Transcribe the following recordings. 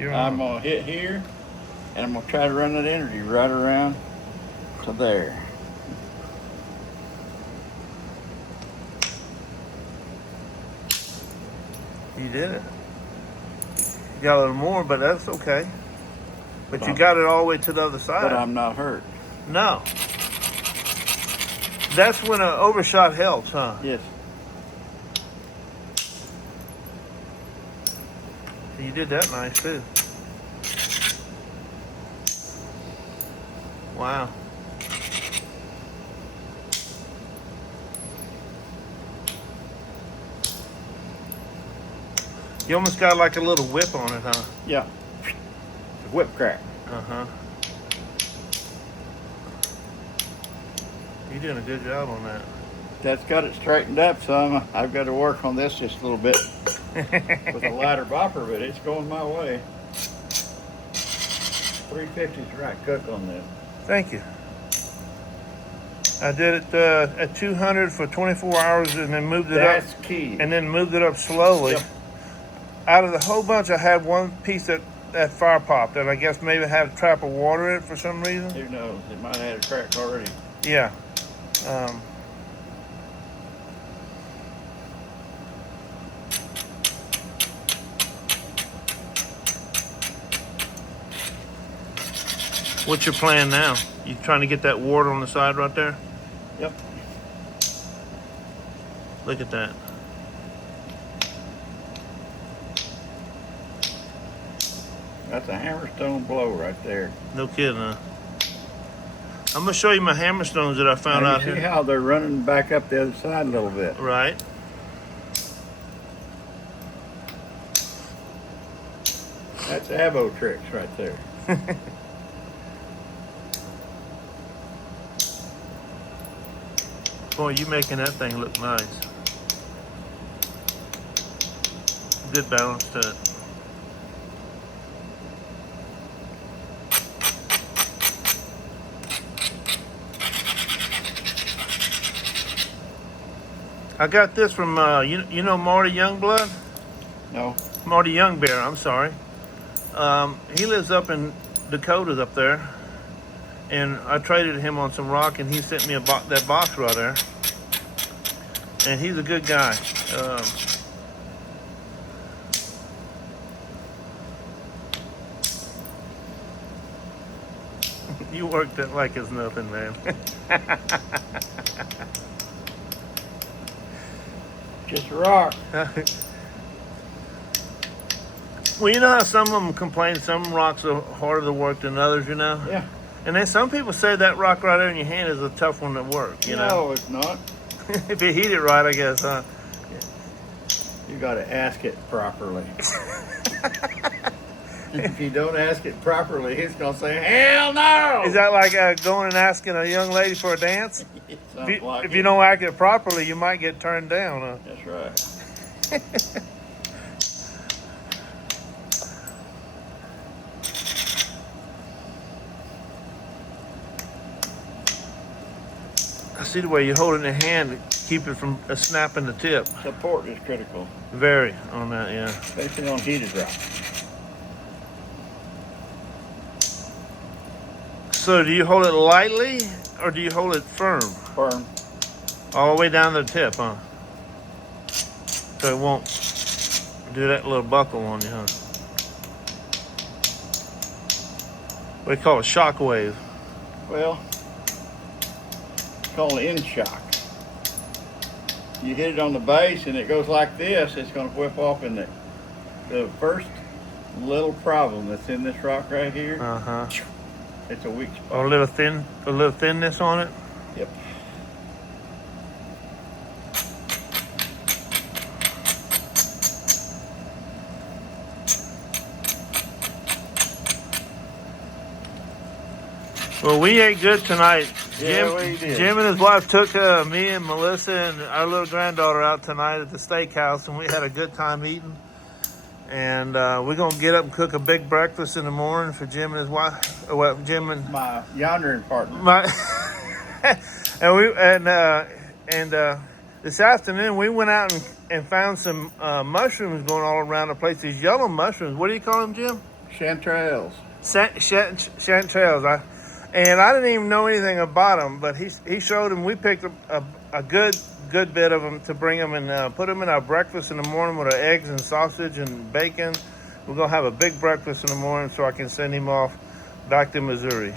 I'm gonna hit here, and I'm gonna try to run that energy right around to there. You did it. You got a little more, but that's okay. But you got it all the way to the other side. But I'm not hurt. No. That's when an overshot helps, huh? Yes. You did that nice too. Wow. You almost got like a little whip on it, huh? Yeah. It's a whip crack. Uh-huh. You're doing a good job on that. That's got it straightened up some. I've got to work on this just a little bit with a lighter bopper, but it's going my way. 350 is the right cook on this. Thank you. I did it at 200 for 24 hours and then moved it up. That's key. And then moved it up slowly. Yep. Out of the whole bunch, I had one piece that fire popped that I guess maybe had a trap of water in it for some reason. Who knows? It might have had a crack already. Yeah. What's your plan now? You trying to get that wart on the side right there? Yep. Look at that. That's a hammerstone blow right there. No kidding, huh? I'm gonna show you my hammerstones that I found now out you see here. how they're running back up the other side a little bit. Right. That's avo tricks right there. Boy, you making that thing look nice. Good balance to it. I got this from you know Marty Youngblood? No. Marty Youngbear, I'm sorry. He lives up in Dakotas up there, and I traded him on some rock, and he sent me that box right there. And he's a good guy. You worked it like it's nothing, man. Just a rock. Well, you know how some of them complain some rocks are harder to work than others, you know? Yeah. And then some people say that rock right there in your hand is a tough one to work, you know? No, it's not. If you heat it right, I guess, huh? You got to ask it properly. If you don't ask it properly, it's going to say, hell no! Is that like going and asking a young lady for a dance? If you don't act it properly, you might get turned down, huh? That's right. I see the way you hold it in the hand to keep it from snapping the tip. Support is critical. Very on that, yeah. Especially on heated rock. So do you hold it lightly or do you hold it firm? Firm. All the way down to the tip, huh? So it won't do that little buckle on you, huh? What do you call it? Shock wave. Well, it's called end shock. You hit it on the base and it goes like this, it's going to whip off in there. The first little problem that's in this rock right here, it's a weak spot. Or a little thinness on it. Yep. Well, we ate good tonight. Yeah, we did. Jim and his wife took me and Melissa and our little granddaughter out tonight at the steakhouse, and we had a good time eating. And we're gonna get up and cook a big breakfast in the morning for Jim and his wife. Well, Jim and my yondering partner. And this afternoon we went out and found some mushrooms going all around the place. These yellow mushrooms. What do you call them, Jim? Chanterelles. Chanterelles. And I didn't even know anything about them, but he showed them. We picked a good bit of them to bring them and put them in our breakfast in the morning with our eggs and sausage and bacon. We're gonna have a big breakfast in the morning so I can send him off back to Missouri.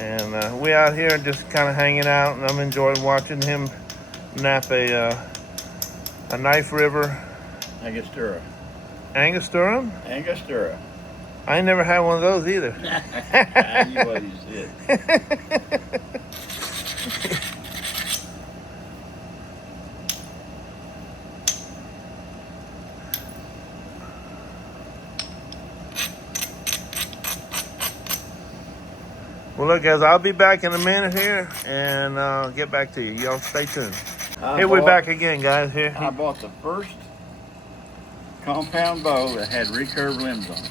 And we out here just kind of hanging out, and I'm enjoying watching him nap a knife river. Angostura. Angostura? Angostura. I ain't never had one of those either. I knew what you said. Well, look, guys, I'll be back in a minute here and get back to you. Y'all stay tuned. Here we're back again, guys. Here. I bought the first compound bow that had recurve limbs on it.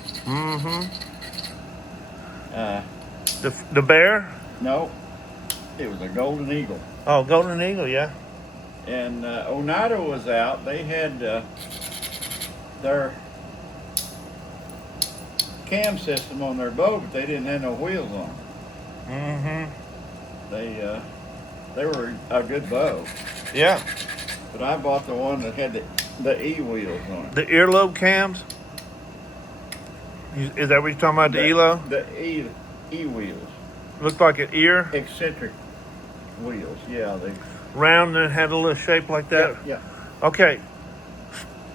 The bear? No, it was a golden eagle. Oh, golden eagle, yeah. And Oneida was out. They had their cam system on their bow, but they didn't have no wheels on them. They were a good bow. Yeah. But I bought the one that had the E wheels on it. The earlobe cams? Is that what you're talking about, the ELO? The E wheels. Looked like an ear? Eccentric wheels, yeah. They round and had a little shape like that? Yeah. Okay.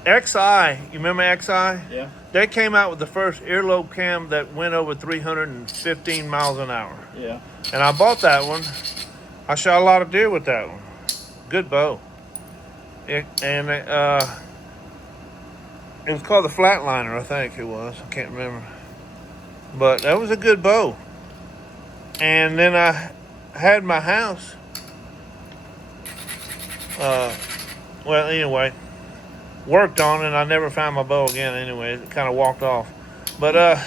XI, you remember XI? Yeah. They came out with the first earlobe cam that went over 315 miles an hour. Yeah. And I bought that one. I shot a lot of deer with that one. Good bow. It was called the Flatliner, I think it was. I can't remember. But that was a good bow. And then I had my house. Well, anyway, worked on it, and I never found my bow again anyway. It kind of walked off. But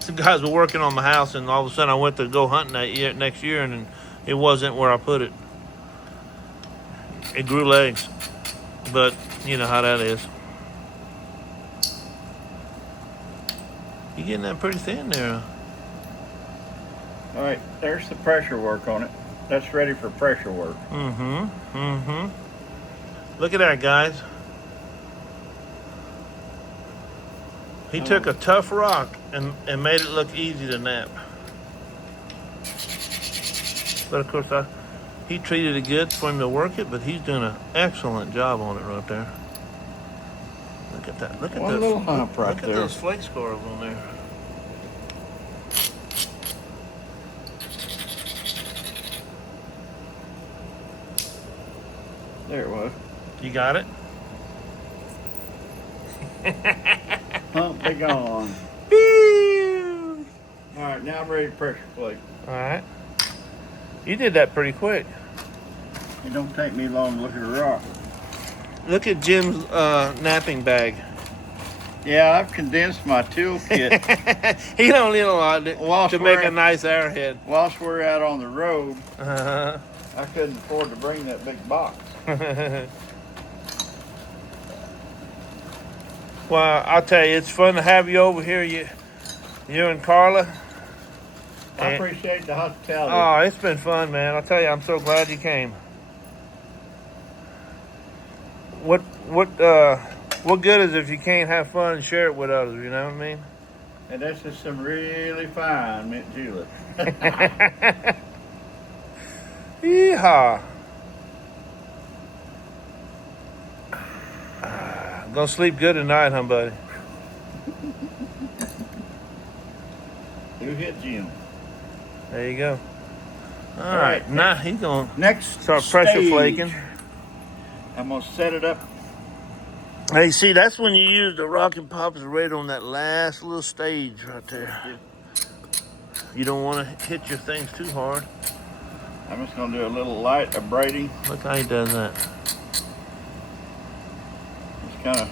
some guys were working on my house, and all of a sudden I went to go hunting next year, and it wasn't where I put it. It grew legs. But you know how that is. You're getting that pretty thin there. All right, there's the pressure work on it. That's ready for pressure work. Look at that, guys. He took a tough rock and made it look easy to nap. But of course, he treated it good for him to work it, but he's doing an excellent job on it right there. Look at that. Look at One little hump right Look there. at those flake scores on there. There it was. You got it? Hump be gone. Pew! All right, now I'm ready to pressure flake. All right. You did that pretty quick. It don't take me long to look at a rock. Look at Jim's napping bag. Yeah, I've condensed my tool kit. He don't need a lot to make a we're- nice arrowhead. Whilst we're out on the road, Uh-huh. I couldn't afford to bring that big box. Well, I'll tell you, it's fun to have you over here, you and Carla. I appreciate the hospitality. Oh, it's been fun, man. I'll tell you, I'm so glad you came. What good is if you can't have fun and share it with others, you know what I mean? And that's just some really fine mint julep. Yeehaw. Gonna sleep good tonight, huh, buddy? Who hit Jim? There you go. All right. Now he's gonna Next start pressure stage, flaking. I'm gonna set it up. Hey, see, that's when you use the rocking pops right on that last little stage right there. You don't want to hit your things too hard. I'm just gonna do a little light abrading. Look how he does that. Just kind of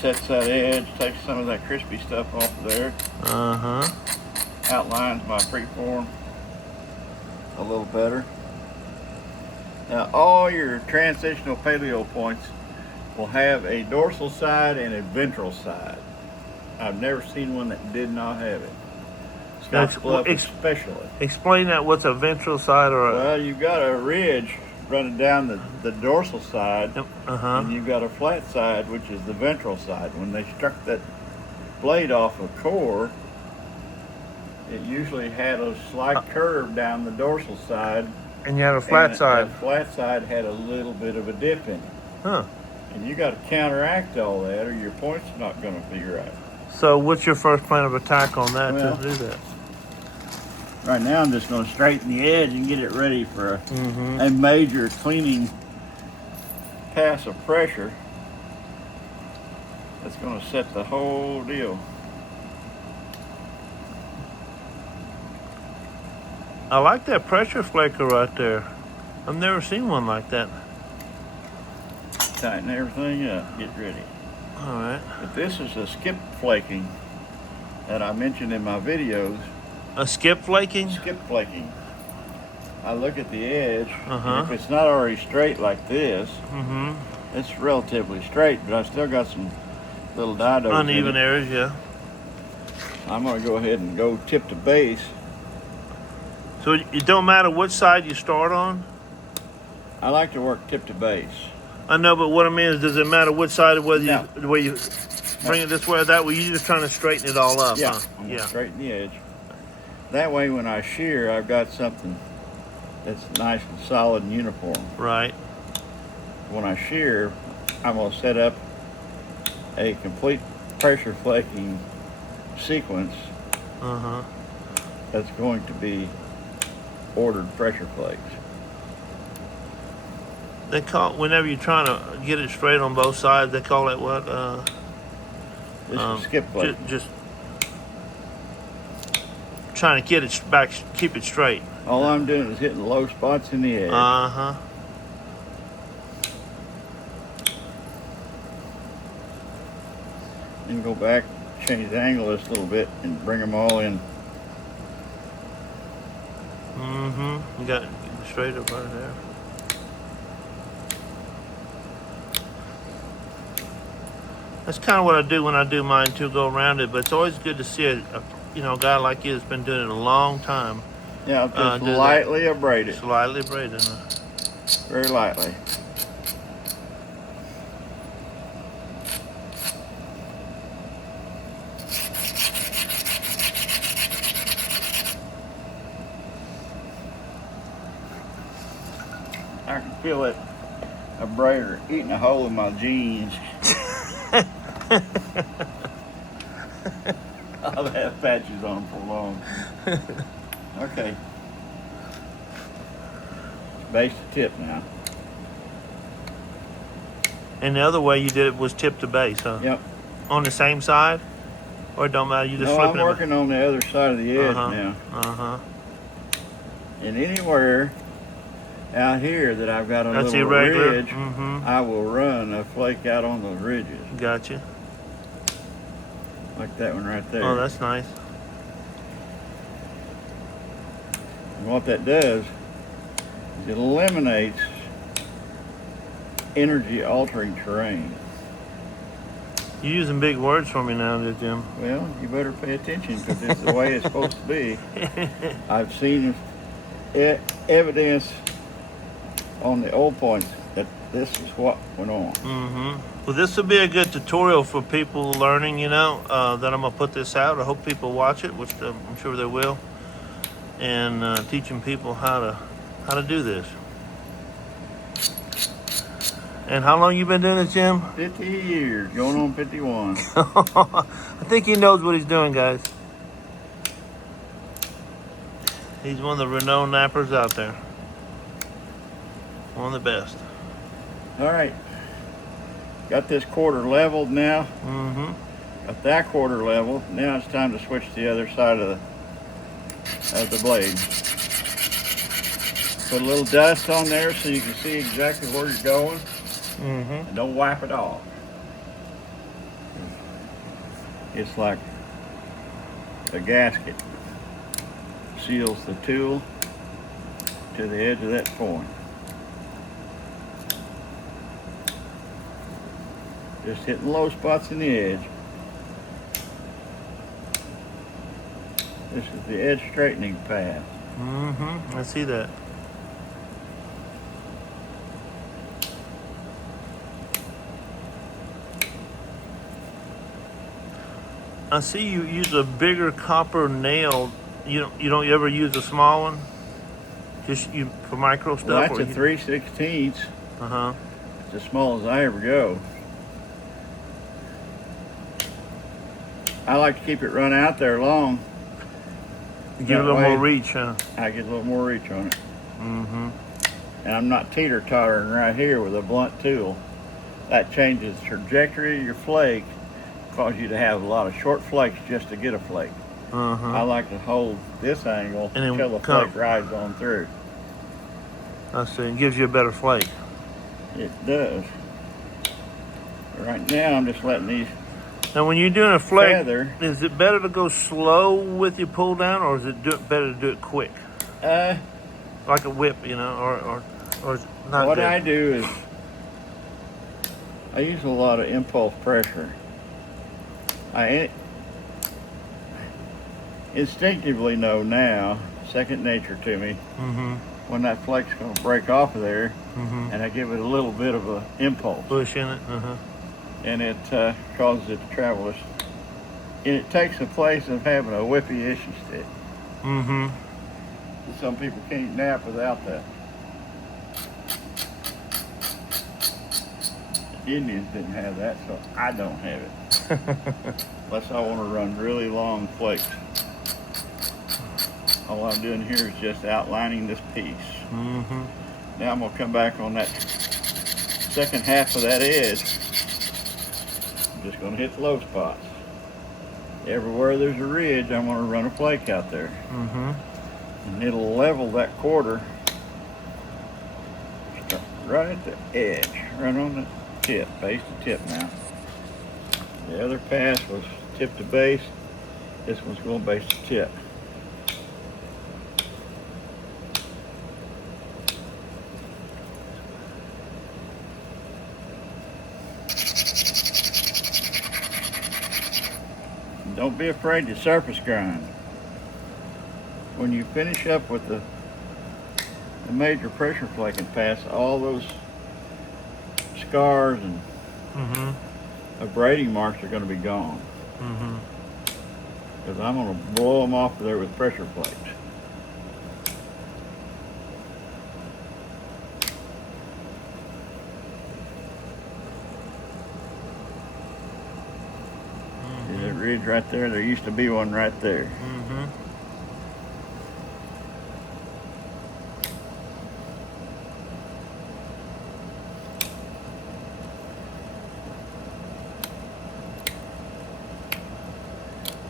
sets that edge, takes some of that crispy stuff off of there. Uh-huh. Outlines my freeform a little better. Now all your transitional paleo points will have a dorsal side and a ventral side. I've never seen one that did not have it. Scotch Bluff especially. Explain that. What's a ventral side or a... Well, you've got a ridge running down the dorsal side, and you've got a flat side, which is the ventral side. When they struck that blade off a core, it usually had a slight curve down the dorsal side. And you had a flat side. The flat side had a little bit of a dip in it. Huh. And you got to counteract all that, or your point's not going to be right. So what's your first plan of attack on that Well, to do that? Right now I'm just going to straighten the edge and get it ready for a major cleaning pass of pressure. That's going to set the whole deal. I like that pressure flaker right there. I've never seen one like that. Tighten everything up, get ready. All right. But this is a skip flaking that I mentioned in my videos. A skip flaking? Skip flaking. I look at the edge, Uh-huh. and if it's not already straight like this, it's relatively straight, but I still got some little didos Uneven areas, yeah. I'm going to go ahead and go tip to base. So it don't matter which side you start on? I like to work tip to base. I know, but what I mean is, does it matter which side, whether No. you bring it this way or that way? You're just trying to straighten it all up, Yeah, huh? I'm going to straighten the edge. That way when I shear, I've got something that's nice and solid and uniform. Right. When I shear, I'm going to set up a complete pressure flaking sequence that's going to be ordered pressure flakes. They call, whenever you're trying to get it straight on both sides, they call it what? This is skip flake. Just trying to get it back, keep it straight. All I'm doing is hitting low spots in the edge. Then go back, change the angle just a little bit, and bring them all in. You got it straight up right there. That's kind of what I do when I do mine too, go around it. But it's always good to see a guy like you that's been doing it a long time. Yeah, just lightly abrade it. Slightly abraded. Very lightly. I can feel it abrader eating a hole in my jeans. I've had patches on them for long. Okay. Base to tip now. And the other way you did it was tip to base, huh? Yep. On the same side? Or it don't matter, you just No, flipping I'm working on the other side of the edge now. And anywhere out here that I've got a That's little irregular. ridge, I will run a flake out on those ridges. Gotcha. Like that one right there. Oh, that's nice. And what that does is it eliminates energy altering terrain. You're using big words for me now, Jim. Well, you better pay attention because it's the way it's supposed to be. I've seen evidence on the old points that this is what went on. Well, this will be a good tutorial for people learning, that I'm going to put this out. I hope people watch it, which I'm sure they will. And teaching people how to do this. And how long you been doing this, Jim? 50 years, going on 51. I think he knows what he's doing, guys. He's one of the renowned nappers out there. One of the best. All right. Got this quarter leveled now. Got that quarter level. Now it's time to switch to the other side of the blade. Put a little dust on there so you can see exactly where you're going. And don't wipe it off. It's like a gasket. Seals the tool to the edge of that point. Just hitting low spots in the edge. This is the edge straightening pass. Mm-hmm. I see that. I see you use a bigger copper nail. You don't ever use a small one? Just you for micro stuff? Well, that's a 3/16. Uh-huh. It's as small as I ever go. I like to keep it run out there long. Give it a little more reach, huh? I get a little more reach on it. Mm-hmm. And I'm not teeter-tottering right here with a blunt tool. That changes the trajectory of your flake, cause you to have a lot of short flakes just to get a flake. Uh-huh. I like to hold this angle And until the flake rides on through. I see. It gives you a better flake. It does. Right now, I'm just letting these Now, when you're doing a flake, feather. Is it better to go slow with your pull down, or is it better to do it quick? Like a whip, or not What good? I do is I use a lot of impulse pressure. I instinctively know now, second nature to me, Mm-hmm. when that flake's going to break off of there, Mm-hmm. and I give it a little bit of an impulse. Push in it. Uh-huh. And it causes it to travel. And it takes the place of having a whippy issue stick. Mm-hmm. Some people can't nap without that. The Indians didn't have that, so I don't have it. Unless I want to run really long flakes. All I'm doing here is just outlining this piece. Mm-hmm. Now I'm going to come back on that second half of that edge. I'm just going to hit the low spots. Everywhere there's a ridge, I'm going to run a flake out there. Mm-hmm. And it'll level that quarter. Start right at the edge, right on the tip, base to tip now. The other pass was tip to base. This one's going base to tip. Don't be afraid to surface grind. When you finish up with the major pressure flaking pass, all those scars and abrading marks are going to be gone. Mm-hmm. Because I'm going to blow them off of there with pressure flakes. See that ridge right there? There used to be one right there. Mm-hmm.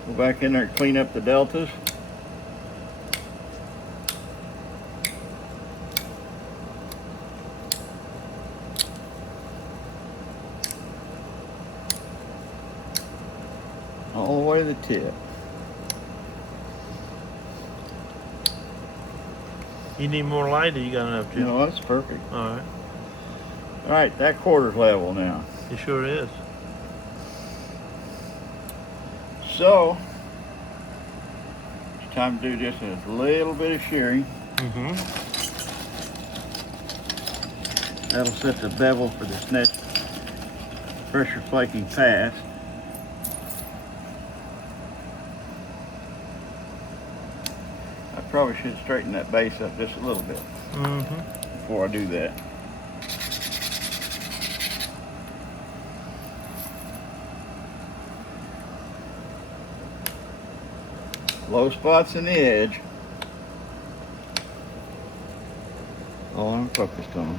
Go back in there and clean up the deltas. All the way to the tip. You need more light, or you got enough, Jim? No, that's perfect. All right. All right, that quarter's level now. It sure is. So, it's time to do just a little bit of shearing. Mm-hmm. That'll set the bevel for this next pressure flaking pass. I probably should straighten that base up just a little bit before I do that. Low spots in the edge. All I'm focused on.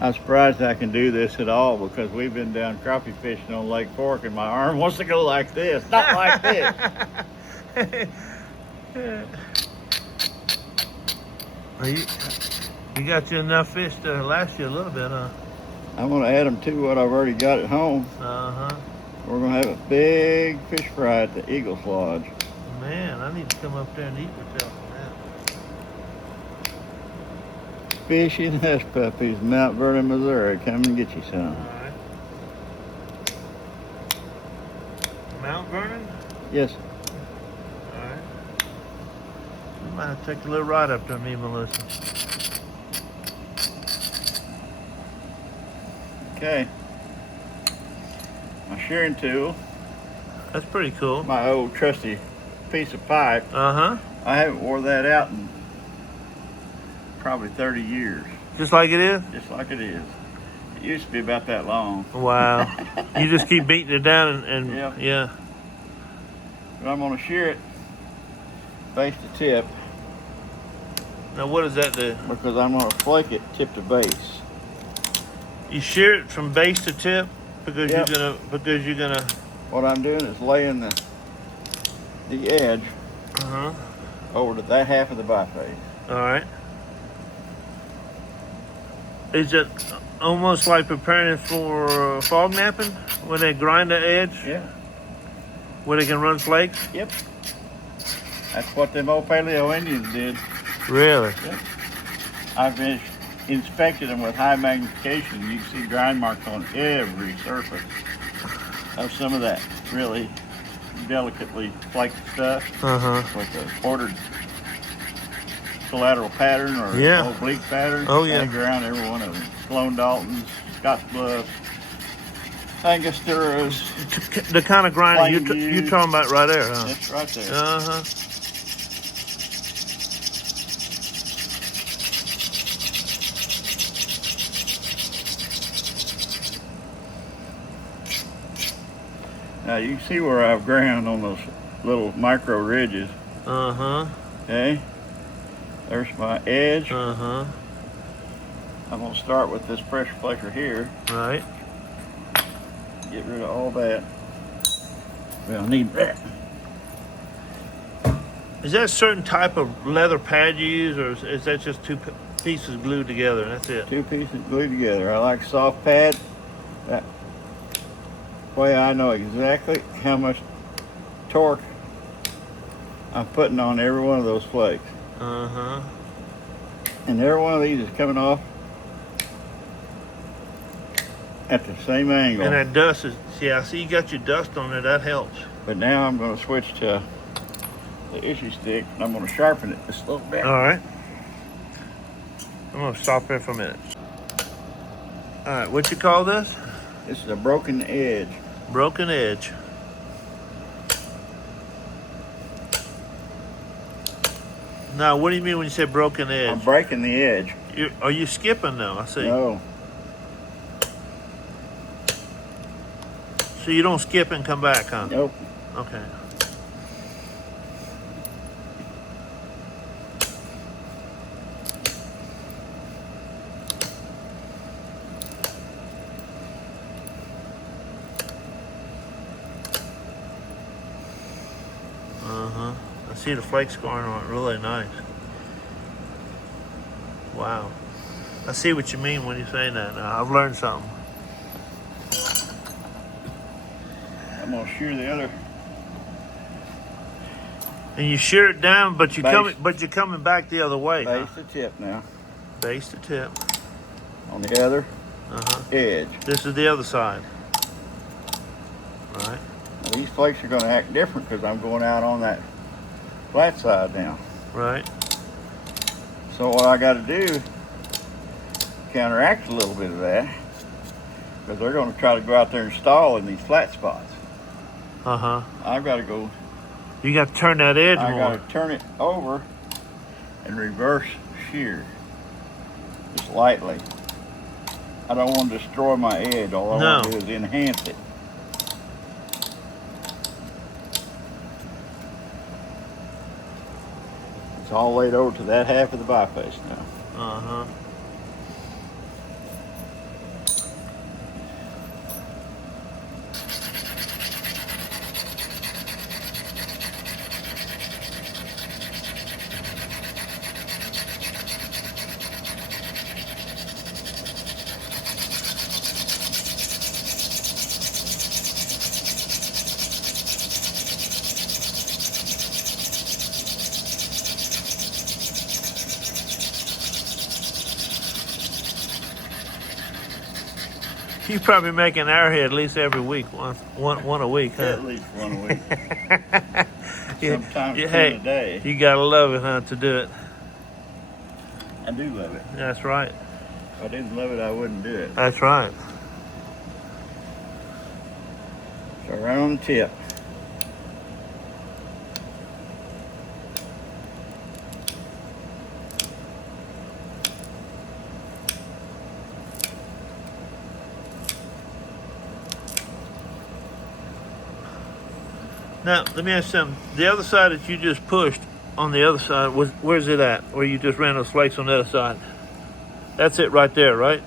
I'm surprised I can do this at all because we've been down crappie fishing on Lake Fork and my arm wants to go like this, not like this. Well, you got you enough fish to last you a little bit, huh? I'm going to add them to what I've already got at home. Uh-huh. We're going to have a big fish fry at the Eagles Lodge. Man, I need to come up there and eat with y'all now. Fishy and hush puppies, Mount Vernon, Missouri. Come and get you some. Alright. Mount Vernon? Yes. Alright. We might have to take a little ride up there, me and Melissa. Okay. My shearing tool. That's pretty cool. My old trusty piece of pipe. Uh-huh. I haven't wore that out in probably 30 years. Just like it is? Just like it is. It used to be about that long. Wow. You just keep beating it down and yeah. But I'm gonna shear it base to tip Now what does that do? because I'm gonna flake it tip to base. You shear it from base to tip because Yep. you're gonna What I'm doing is laying the edge uh-huh. over to that half of the biface. Alright. Is it almost like preparing it for fog napping when they grind the edge Yeah. where they can run flakes? Yep. That's what them old Paleo Indians did. Really? Yep. I've been inspected them with high magnification. You can see grind marks on every surface of some of that really delicately flaked stuff. Uh-huh. With the ordered collateral pattern or Yeah. oblique pattern. Oh, yeah. Hang around every one of them. Sloan Daltons, Scotch Bluffs, Angosturas. The kind of grinding Plain you're views. talking about right there, huh? That's right there. Uh-huh. Now you can see where I've ground on those little micro ridges. Uh-huh. Okay. There's my edge. Uh-huh. I'm gonna start with this pressure flaker here. Right. Get rid of all that. Well, I need that. Is that a certain type of leather pad you use, or is that just two pieces glued together and that's it? Two pieces glued together. I like soft pad. That way I know exactly how much torque I'm putting on every one of those flakes. Uh-huh. And every one of these is coming off at the same angle. And that dust is, see, I see you got your dust on there. That helps. But now I'm going to switch to the issue stick and I'm going to sharpen it just a little bit. All right. I'm going to stop there for a minute. All right, what you call this? This is a broken edge. Broken edge. Now, what do you mean when you say broken edge? I'm breaking the edge. Are you skipping now? I see. No. So you don't skip and come back, huh? Nope. Okay. Uh-huh. I see the flakes going on it really nice. Wow. I see what you mean when you say that now. I've learned something. I'm going to shear the other. And you shear it down, but Base. you're coming back the other way. Base Huh? to tip now. Base to tip. On the other Uh-huh. edge. This is the other side. Right. Now, these flakes are going to act different because I'm going out on that flat side now. Right. So what I got to do, counteract a little bit of that, because they're going to try to go out there and stall in these flat spots. Uh-huh. I've got to go, You got to turn that edge I more. got to turn it over and reverse shear, just lightly. I don't want to destroy my edge. All I want to do is enhance it. It's all laid over to that half of the biface now. Uh-huh. You probably make an airhead at least every week, one a week, huh? At least one a week. Sometimes two hey, a day. you gotta love it, huh, to do it. I do love it. That's right. If I didn't love it, I wouldn't do it. That's right. So right on the tip. Now, let me ask you something. The other side that you just pushed, on the other side, where's it at? Where you just ran those flakes on the other side? That's it right there, right?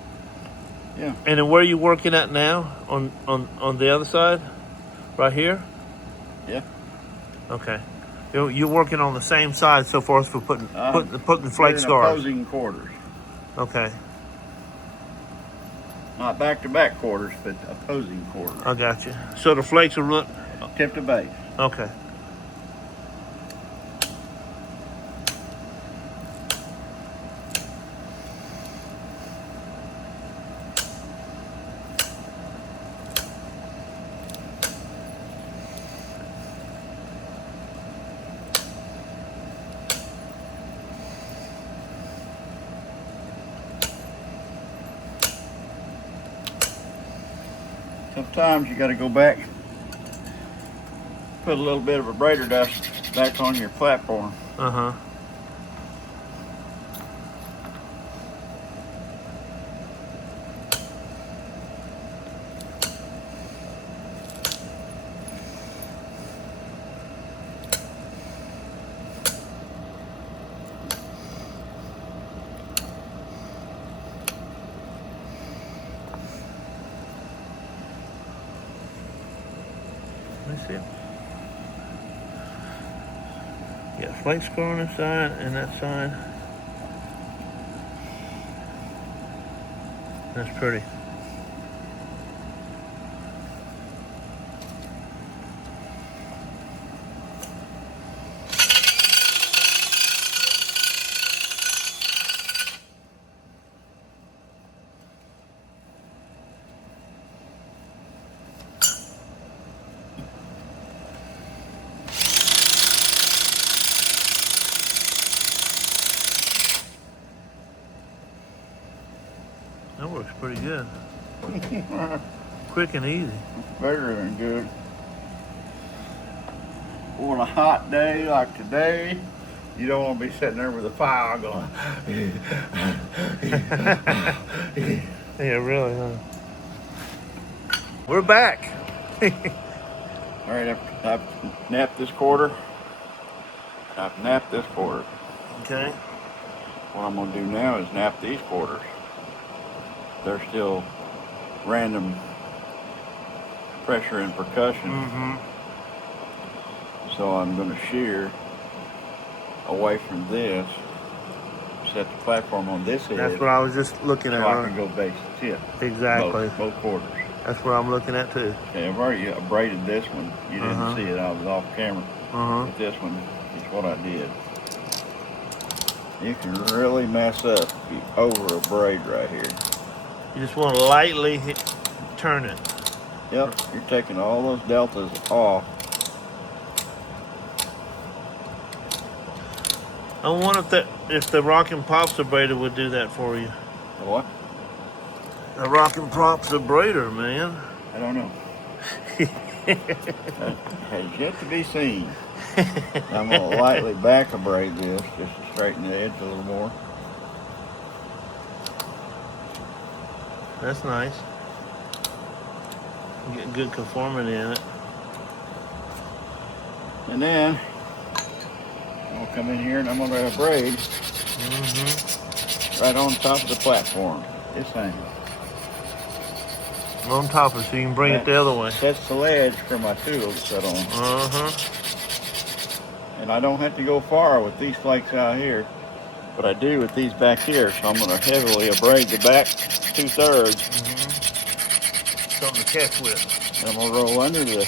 Yeah. And then where are you working at now? On the other side? Right here? Yeah. Okay. You're working on the same side so far as for putting the flake scars. Opposing quarters. Okay. Not back-to-back quarters, but opposing quarters. I got you. So the flakes are run. Tip to base. Okay. Sometimes you got to go back, put a little bit of a braider dust back on your platform. Uh-huh. Let me see it. Yeah, flake scar on this side and that side. That's pretty. That works pretty good. Quick and easy. Better than good. On a hot day like today, you don't want to be sitting there with a fire going. Yeah, really, huh? We're back. All right, I've napped this quarter. I've napped this quarter. Okay. What I'm going to do now is nap these quarters. They're still random pressure and percussion. Mm-hmm. So I'm going to shear away from this, set the platform on this edge. That's what I was just looking at. So I can go base the tip. Exactly. Both quarters. That's what I'm looking at too. Okay, I've already braided this one. You didn't see it. I was off camera. But this one is what I did. You can really mess up if you over a braid right here. You just want to lightly turn it. Yep, you're taking all those deltas off. I wonder if the rocking pops braider would do that for you. What? The rocking props braider, man. I don't know. That has yet to be seen. I'm going to lightly back braid this just to straighten the edge a little more. That's nice. You get good conformity in it. And then I'm going to come in here and I'm going to braid right on top of the platform. This thing. On top of it so you can bring it the other way. That's the ledge for my tool to set on. And I don't have to go far with these flakes out here, but I do with these back here. So I'm going to heavily abrade the back 2/3. Something to catch with. And I'm going to roll under the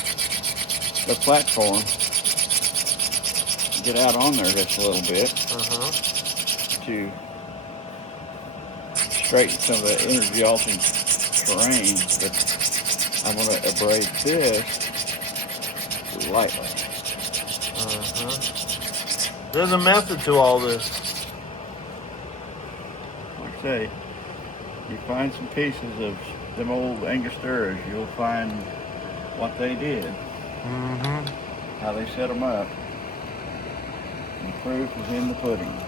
platform. Get out on there just a little bit to straighten some of the energy altering terrain, but I'm going to abrade this lightly. There's a method to all this. Like I say, you find some pieces of them old Angustiras, you'll find what they did, how they set them up. The proof is in the pudding.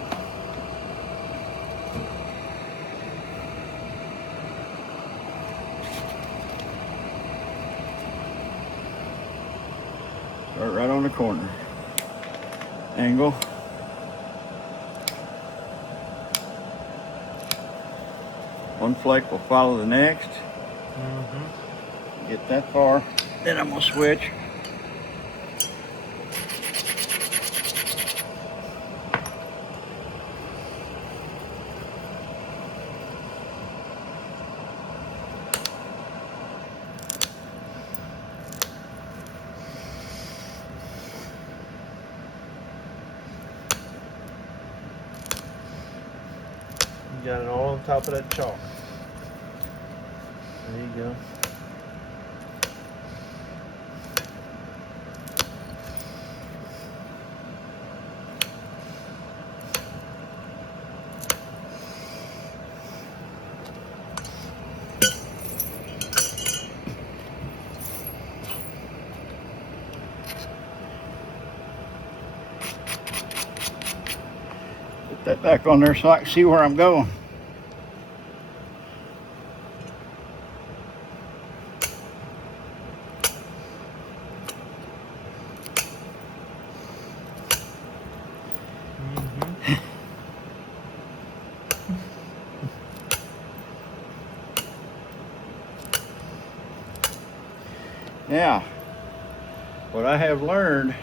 Start right on the corner. Angle. One flake will follow the next. Get that far, then I'm gonna switch. You got it all on top of that chalk. There you go. Put that back on there so I can see where I'm going. Now, what I have learned,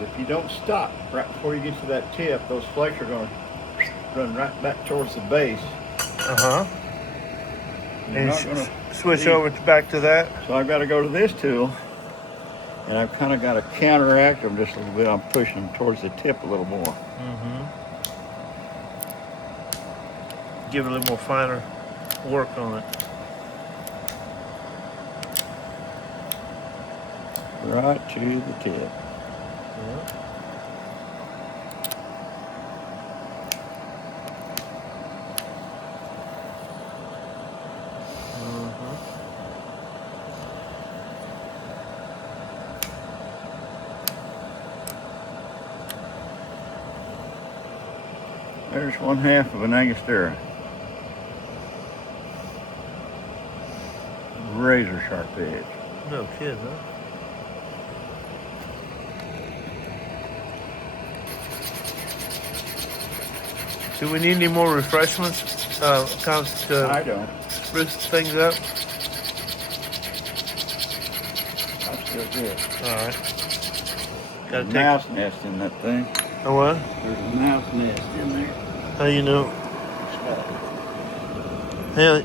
if you don't stop right before you get to that tip, those flakes are going to run right back towards the base. And switch over back to that. So I've got to go to this tool, and I've kind of got to counteract them just a little bit. I'm pushing them towards the tip a little more. Give it a little more finer work on it. Right to the tip. There's 1/2 of an Angostura. Razor sharp edge. No kidding, huh? Do we need any more refreshments? I don't. Spruce things up? I'm still good. Alright. There's a mouse nest in that thing. Oh, what? There's a mouse nest in there. How you know? Hey.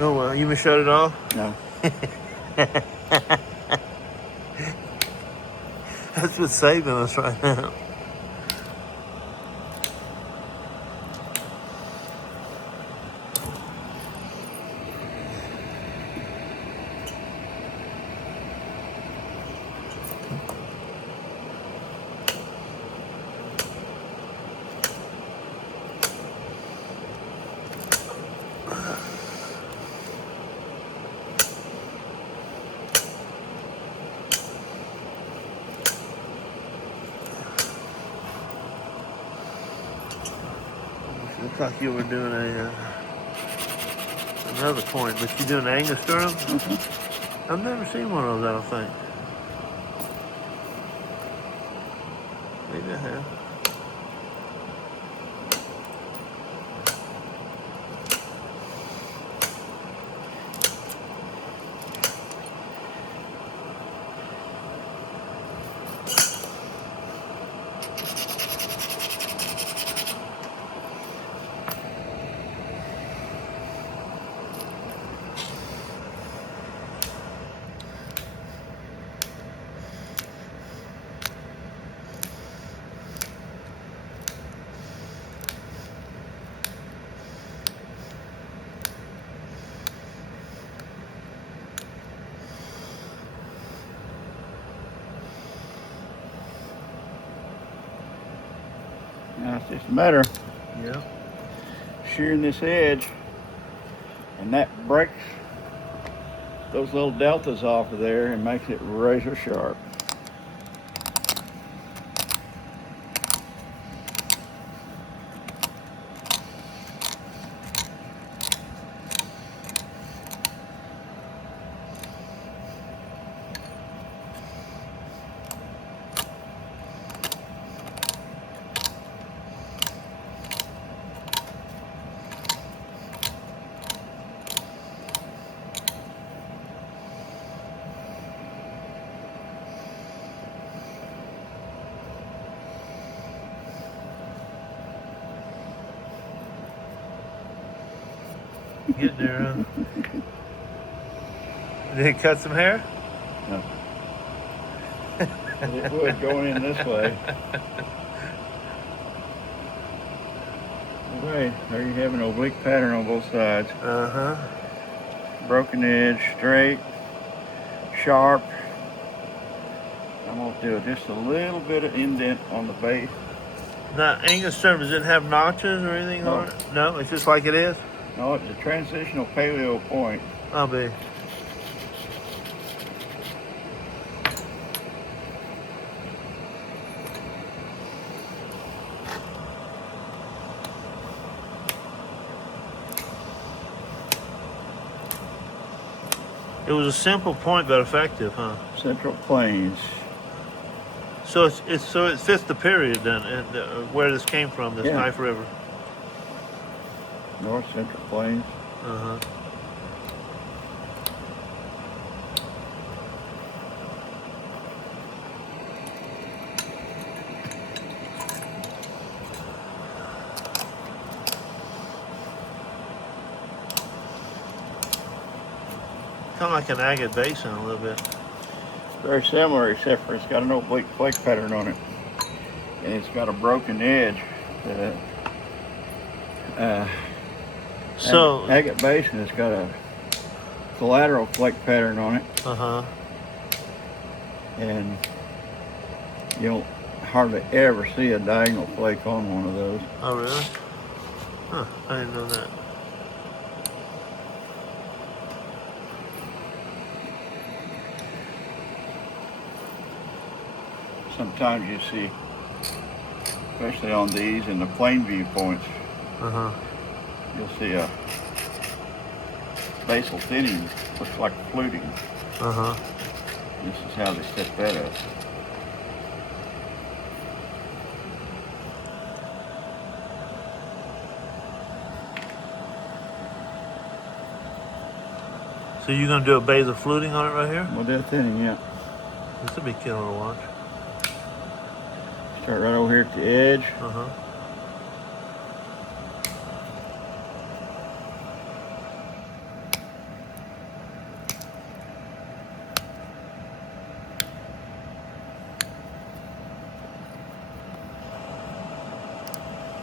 Oh, well, you been shut it off? No. That's what's saving us right now. Looks like you were doing another point, but you doing Angostura? I've never seen one of those, I don't think. Maybe I have. Now it's just a matter of Yeah. shearing this edge, and that breaks those little deltas off of there and makes it razor sharp. Get there. Did he cut some hair? No. It would going in this way. Okay, there you have an oblique pattern on both sides. Uh-huh. Broken edge, straight, sharp. I'm going to do just a little bit of indent on the base. Now, Angus term, does it have notches or anything No. on it? No, it's just like it is? No, it's a transitional paleo point. I'll be. It was a simple point, but effective, huh? Central Plains. So it fits the period then, and where this came from, this Yeah. Knife River. North Central Plains. Uh-huh. Kind of like an agate basin a little bit. Very similar, except for it's got an oblique flake pattern on it. And it's got a broken edge. So, Agate basin has got a collateral flake pattern on it. uh-huh. And you don't hardly ever see a diagonal flake on one of those. Oh, really? Huh, I didn't know that. Sometimes you see, especially on these and the plane viewpoints, Uh-huh. you'll see a basal thinning, looks like fluting. Uh-huh. This is how they set that up. So you're gonna do a basal fluting on it right here? Well, that thinning, yeah. This will be killer to watch. Start right over here at the edge. Uh-huh.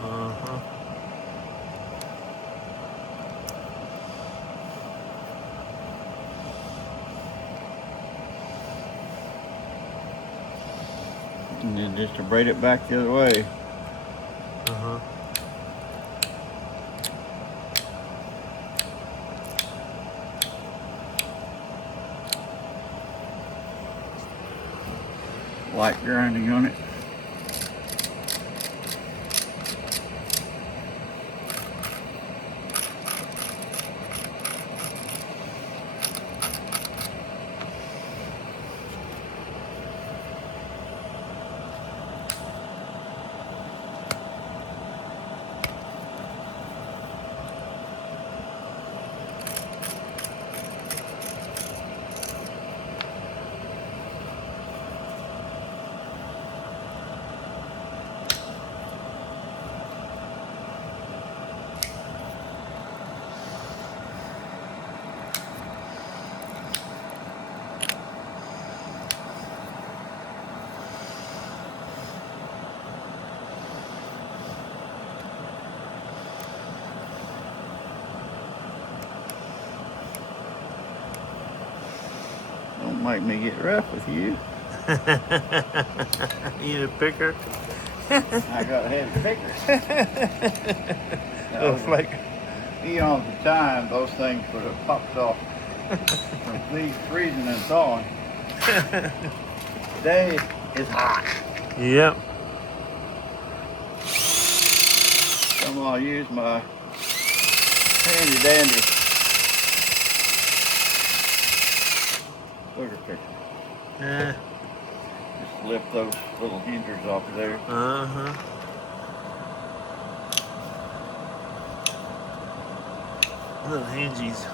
Uh-huh. And then just to braid it back the other way. Uh-huh. Light grinding on it. Don't make me get rough with you. You need a picker? I got a heavy picker. Little flake. Eons of time, those things would have popped off from freezing and thawing. Today is hot. Yep. I'm gonna use my handy dandy booger picker. Yeah. Just lift those little hinders off of there. Uh-huh. Little hingies.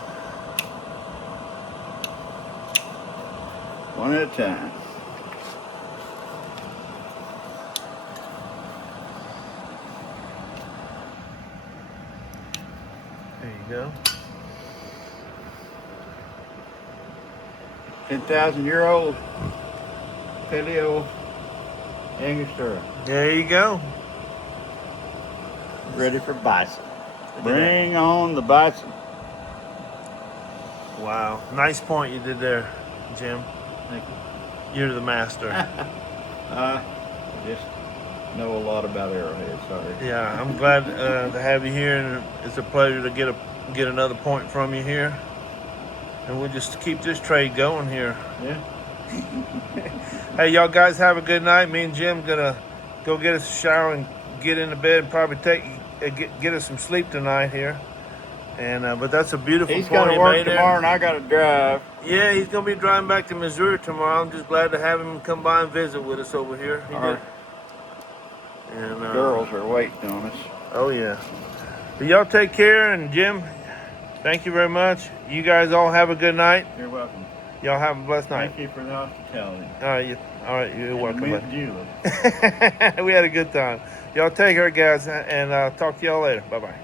One at a time. There you go. 10,000-year-old paleo angura. There you go. Ready for bison. Look at Bring on the bison. Wow. Nice point you did there, Jim. Thank you. You're the master. I just know a lot about arrowheads, sorry. Yeah, I'm glad to have you here, and it's a pleasure to get another point from you here. And we'll just keep this trade going here. Yeah. Hey, y'all guys have a good night. Me and Jim gonna go get us a shower and get into bed and probably get us some sleep tonight here. And but that's a beautiful He's point got to you work made there. tomorrow and I got to drive. Yeah, he's gonna be driving back to Missouri tomorrow. I'm just glad to have him come by and visit with us over here. He Our did. And girls are waiting on us. oh yeah. But y'all take care, and Jim, thank you very much. You guys all have a good night. You're welcome. Y'all have a blessed night. Thank you for the hospitality. All right, you're welcome. And the buddy. mint julep. We had a good time. Y'all take care, guys, and talk to y'all later. Bye-bye.